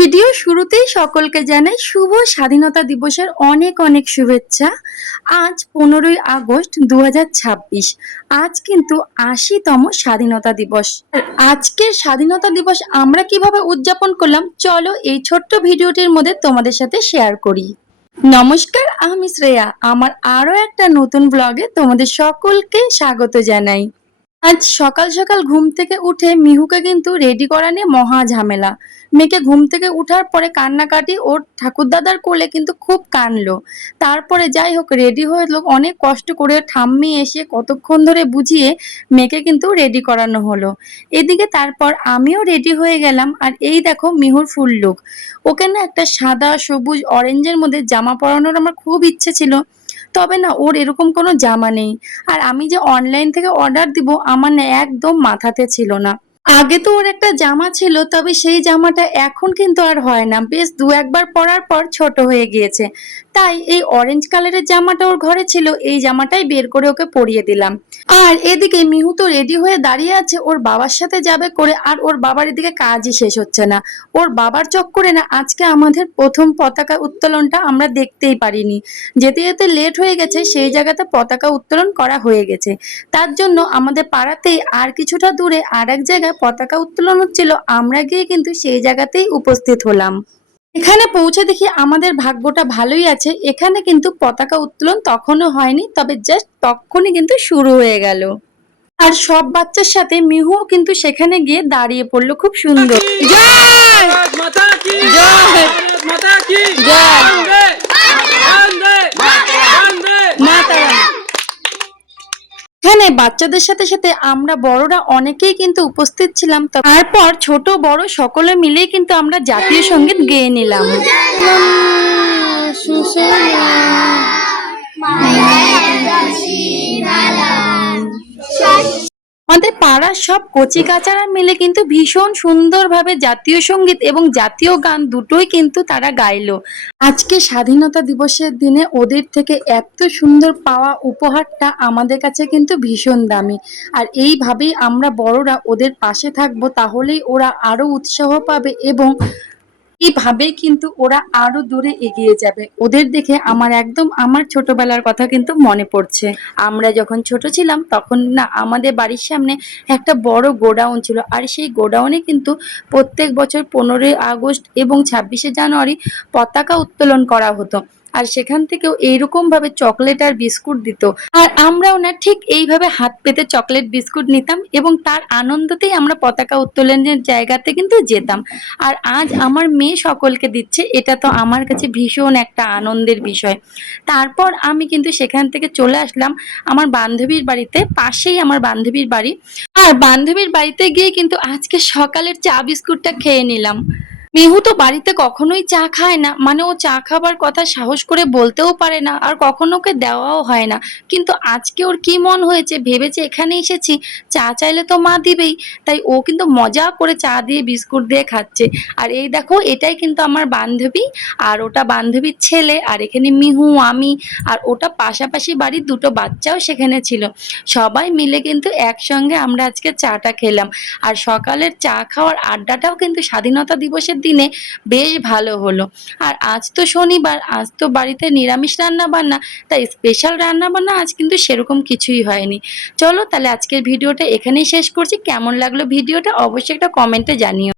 Video শুরুতেই সকলকে জানাই শুভ স্বাধীনতা দিবসের অনেক অনেক শুভেচ্ছা। আজ 15ই আগস্ট 2026। আজ কিন্তু 80তম স্বাধীনতা দিবস। আজকের স্বাধীনতা দিবস আমরা কিভাবে উদযাপন করলাম চলো এই ছোট্ট ভিডিওটির মধ্যে তোমাদের সাথে শেয়ার করি। নমস্কার, আমি শ্রেয়া। আমার আরো একটা নতুন ব্লগে তোমাদের সকলকে স্বাগত জানাই। আজ সকাল সকাল ঘুম থেকে উঠে মিহুকে কিন্তু রেডি করা নিয়ে মহা ঝামেলা। মেয়েকে ঘুম থেকে উঠার পরে কান্নাকাটি, ওর ঠাকুরদাদার কোলে কিন্তু খুব কানলো। তারপরে যাই হোক রেডি হলো, অনেক কষ্ট করে ঠাম্মি এসে কতক্ষণ ধরে বুঝিয়ে মেয়েকে কিন্তু রেডি করানো হলো। এদিকে তারপর আমিও রেডি হয়ে গেলাম। আর এই দেখো মিহুর ফুল লুক। ওকে না একটা সাদা সবুজ অরেঞ্জের মধ্যে জামা পরানোর আমার খুব ইচ্ছে ছিল, তবে না ওর এরকম কোনো জামা নেই। আর আমি যে অনলাইন থেকে অর্ডার দিব আমার না একদম মাথাতে ছিল না। আগে তো ওর একটা জামা ছিল, তবে সেই জামাটা এখন কিন্তু আর হয় না, বেশ দু একবার পরার পর ছোট হয়ে গিয়েছে। তাই এই অরেঞ্জ কালারের জামাটা ওর ঘরে ছিল, এই জামাটাই বের করে ওকে পরিয়ে দিলাম। আর এদিকে মিহু তো রেডি হয়ে দাঁড়িয়ে আছে ওর বাবার সাথে যাবে করে, আর ওর বাবার এদিকে কাজই শেষ হচ্ছে না। ওর বাবার চক্করে না আজকে আমাদের প্রথম পতাকা উত্তোলনটা আমরা দেখতেই পারিনি। যেতে যেতে লেট হয়ে গেছে, সেই জায়গাতে পতাকা উত্তোলন করা হয়ে গেছে। তার জন্য আমাদের পাড়াতেই আর কিছুটা দূরে আর এক জায়গায় পতাকা উত্তোলন হচ্ছিল, আমরা গিয়ে কিন্তু সেই জায়গাতেই উপস্থিত হলাম। এখানে পৌঁছে দেখি আমাদের ভাগ্যটা ভালোই আছে, এখানে কিন্তু পতাকা উত্তোলন তখনও হয়নি, তবে জাস্ট তখনই কিন্তু শুরু হয়ে গেল। আর সব বাচ্চার সাথে মিহুও কিন্তু সেখানে গিয়ে দাঁড়িয়ে পড়লো খুব সুন্দর। জয় মাতা কি জয় মাতা কি জয় বন্দে বন্দে বন্দে মাতারাম। এখানে বাচ্চাদের সাথে সাথে আমরা বড়রা অনেকেই কিন্তু উপস্থিত ছিলাম। তারপর ছোট বড় সকলে মিলেই কিন্তু আমরা জাতীয় সঙ্গীত গেয়ে নিলাম। আমাদের পাড়ার সব কচি কাচারা মিলে কিন্তু ভীষণ সুন্দরভাবে জাতীয় সঙ্গীত এবং জাতীয় গান দুটোই কিন্তু তারা গাইলো। আজকে স্বাধীনতা দিবসের দিনে ওদের থেকে এত সুন্দর পাওয়া উপহারটা আমাদের কাছে কিন্তু ভীষণ দামি। আর এইভাবেই আমরা বড়রা ওদের পাশে থাকবো, তাহলেই ওরা আরো উৎসাহ পাবে এবং এইভাবেই কিন্তু ওরা আরো দূরে এগিয়ে যাবে। ওদের দেখে আমার একদম আমার ছোটবেলার কথা কিন্তু মনে পড়ছে। আমরা যখন ছোট ছিলাম তখন না আমাদের বাড়ির সামনে একটা বড় গোডাউন ছিল, আর সেই গোডাউনে কিন্তু প্রত্যেক বছর 15ই আগস্ট এবং 26শে জানুয়ারি পতাকা উত্তোলন করা হতো। আর সেখান থেকেও এইরকম ভাবে চকলেট আর বিস্কুট দিত, আর আমরাও না ঠিক এইভাবে হাত পেতে চকলেট বিস্কুট নিতাম এবং তার আনন্দতেই আমরা পতাকা উত্তোলনের জায়গাতে কিন্তু যেতাম। আর আজ আমার মেয়ে সকলকে দিচ্ছে, এটা তো আমার কাছে ভীষণ একটা আনন্দের বিষয়। তারপর আমি কিন্তু সেখান থেকে চলে আসলাম আমার বান্ধবীর বাড়িতে, পাশেই আমার বান্ধবীর বাড়ি। আর বান্ধবীর বাড়িতে গিয়ে কিন্তু আজকে সকালের চা বিস্কুটটা খেয়ে নিলাম। মিহু তো বাড়িতে কখনোই চা খায় না, মানে ও চা খাবার কথা সাহস করে বলতেও পারে না, আর কখনো ওকে দেওয়াও হয় না। কিন্তু আজকে ওর কি মন হয়েছে, ভেবেছে এখানে এসেছি চা চাইলে তো মা দিবেই, তাই ও কিন্তু মজা করে চা দিয়ে বিস্কুট দিয়ে খাচ্ছে। আর এই দেখো এটাই কিন্তু আমার বান্ধবী, আর ওটা বান্ধবীর ছেলে, আর এখানে মিহু, আমি, আর ওটা পাশাপাশি বাড়ির দুটো বাচ্চাও সেখানে ছিল। সবাই মিলে কিন্তু একসঙ্গে আমরা আজকে চাটা খেলাম। আর সকালের চা খাওয়ার আড্ডাটাও কিন্তু স্বাধীনতা দিবসের দিনে বেশ ভালো হলো। আর আজ তো শনিবার, আজ তো বাড়িতে নিরামিষ রান্না বান্না, তাই স্পেশাল রান্না বান্না আজ কিন্তু সেরকম কিছুই হয়নি। চলো তাহলে আজকের ভিডিওটা এখানেই শেষ করছি। কেমন লাগলো ভিডিওটা অবশ্যই একটা কমেন্টে জানিও।